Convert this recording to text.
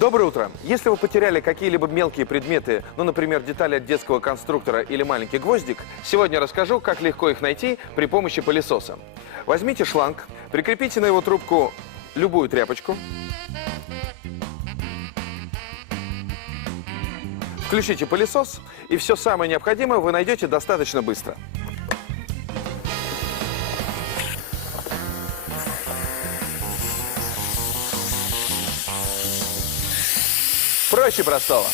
Доброе утро! Если вы потеряли какие-либо мелкие предметы, ну, например, детали от детского конструктора или маленький гвоздик, сегодня расскажу, как легко их найти при помощи пылесоса. Возьмите шланг, прикрепите на его трубку любую тряпочку, включите пылесос, и все самое необходимое вы найдете достаточно быстро. Проще простого.